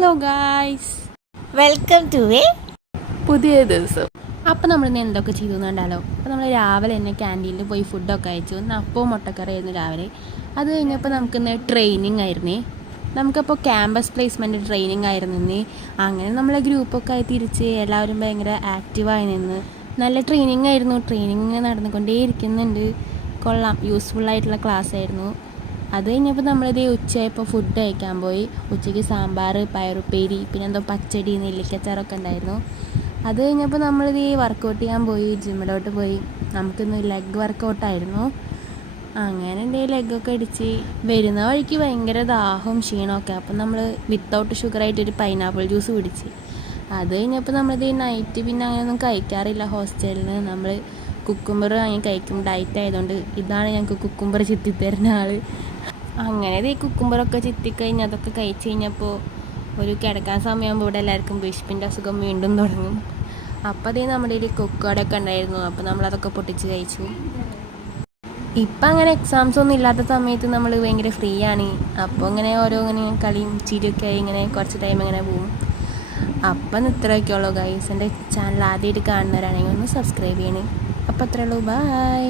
Hello guys, welcome to a പുതിയ ദിവസം. അപ്പോൾ നമ്മളിന്ന് എന്തൊക്കെ ചെയ്തു എന്നുണ്ടല്ലോ. അപ്പോൾ നമ്മൾ രാവിലെ തന്നെ ക്യാൻറ്റീനിൽ പോയി ഫുഡൊക്കെ അയച്ചു. അപ്പവും മുട്ടക്കറിയായിരുന്നു രാവിലെ. അത് കഴിഞ്ഞപ്പോൾ നമുക്കിന്ന് ട്രെയിനിങ് ആയിരുന്നേ. നമുക്കപ്പോൾ ക്യാമ്പസ് പ്ലേസ്മെൻറ്റ് ട്രെയിനിങ് ആയിരുന്നു ഇന്ന്. അങ്ങനെ നമ്മൾ ഗ്രൂപ്പൊക്കെ ആയി തിരിച്ച് എല്ലാവരും ഭയങ്കര ആക്റ്റീവായി നിന്ന് നല്ല ട്രെയിനിങ് ആയിരുന്നു. ട്രെയിനിങ് നടന്നുകൊണ്ടേ ഇരിക്കുന്നുണ്ട്. കൊള്ളാം, യൂസ്ഫുള്ളായിട്ടുള്ള ക്ലാസ് ആയിരുന്നു. അത് കഴിഞ്ഞപ്പോൾ നമ്മളിത് ഉച്ചയായപ്പോൾ ഫുഡ് കഴിക്കാൻ പോയി. ഉച്ചയ്ക്ക് സാമ്പാർ, പയറുപ്പേരി, പിന്നെ എന്തോ പച്ചടി, നെല്ലിക്കച്ചാറൊക്കെ ഉണ്ടായിരുന്നു. അത് കഴിഞ്ഞപ്പോൾ നമ്മളിത് വർക്കൗട്ട് ചെയ്യാൻ പോയി, ജിമ്മിലോട്ട് പോയി. നമുക്കിന്ന് ലെഗ് വർക്കൗട്ടായിരുന്നു. അങ്ങനെ എൻ്റെ ലെഗൊക്കെ അടിച്ച് വരുന്ന വഴിക്ക് ഭയങ്കര ദാഹവും ക്ഷീണമൊക്കെ. അപ്പം നമ്മൾ വിത്തൗട്ട് ഷുഗറായിട്ടൊരു പൈനാപ്പിൾ ജ്യൂസ് കുടിച്ച്. അത് കഴിഞ്ഞപ്പോൾ നമ്മളിത് നൈറ്റ് പിന്നെ അങ്ങനെയൊന്നും കഴിക്കാറില്ല ഹോസ്റ്റലിൽ. നമ്മൾ കുക്കുംബർ വാങ്ങി കഴിക്കും. ഡയറ്റ് ആയതുകൊണ്ട് ഇതാണ് ഞങ്ങൾക്ക് കുക്കുംബർ ചെത്തിത്തരുന്ന ആൾ. അങ്ങനെ ഈ കുക്കുംബറൊക്കെ ചെത്തിക്കഴിഞ്ഞ് അതൊക്കെ കഴിച്ച് കഴിഞ്ഞപ്പോൾ ഒരു കിടക്കാൻ സമയമാകുമ്പോൾ ഇവിടെ എല്ലാവർക്കും വിശപ്പിൻ്റെ അസുഖം വീണ്ടും തുടങ്ങും. അപ്പോൾ അതേ നമ്മുടെ ഒരു കൊക്കോടൊക്കെ ഉണ്ടായിരുന്നു. അപ്പോൾ നമ്മളതൊക്കെ പൊട്ടിച്ച് കഴിച്ചു. ഇപ്പം അങ്ങനെ എക്സാംസ് ഒന്നും ഇല്ലാത്ത സമയത്ത് നമ്മൾ ഭയങ്കര ഫ്രീ ആണ്. അപ്പോൾ ഇങ്ങനെ ഇങ്ങനെ കളിയും ചിരിയൊക്കെ ആയി ഇങ്ങനെ കുറച്ച് ടൈം ഇങ്ങനെ പോകും. അപ്പം ഇത്രയൊക്കെ ഉള്ളൂ ഗൈസ്. എൻ്റെ ചാനൽ ആദ്യമായിട്ട് കാണുന്നവരാണെങ്കിൽ ഒന്ന് സബ്സ്ക്രൈബ് ചെയ്യണേ. അപ്പോൾ അത്രേ ഉള്ളൂ, ബൈ.